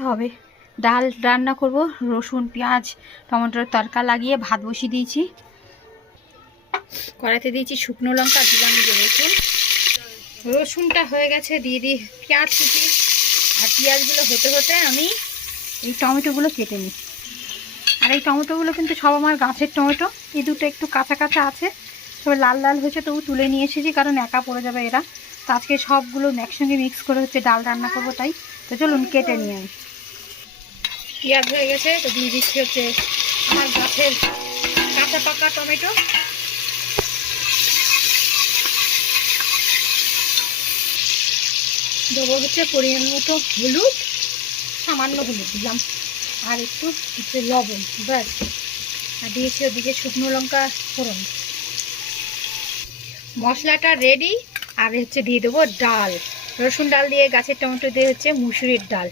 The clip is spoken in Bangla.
করতে হবে। ডাল রান্না করব, রসুন পেঁয়াজ টমেটোর তড়কা লাগিয়ে ভাত বসিয়ে দিয়েছি। কড়াইতে দিয়েছি শুকনো লঙ্কা, দিলাম রসুন। রসুনটা হয়ে গেছে, দিয়ে দিই পেঁয়াজ কুচি। আর পেঁয়াজগুলো হতে হতে আমি এই টমেটোগুলো কেটে নিই। আর এই টমেটোগুলো কিন্তু সব আমার গাছের টমেটো। এই দুটো একটু কাঁচা কাঁচা আছে, তবে লাল লাল হয়েছে, তবু তুলে নিয়ে এসেছি কারণ একা পড়ে যাবে এরা। তো আজকে সবগুলো একসঙ্গে মিক্স করে ডাল রান্না করবো, তাই তো চলুন কেটে নিয়ে আনি। পেঁয়াজ হয়ে গেছে, তো দিয়ে দিচ্ছি আমার গাছের কাঁচা পাকা টমেটো। দেবো পরিমাণ মতো হলুদ, সামান্য হলুদ দিলাম, আর একটু লবণ, ব্যাস। আর দিয়েছি ওদিকে শুকনো লঙ্কা ফোড়ন। মশলাটা রেডি। আর দিয়ে দেবো ডাল, রসুন ডাল দিয়ে গাছের টমেটো দিয়ে মুসুরির ডাল।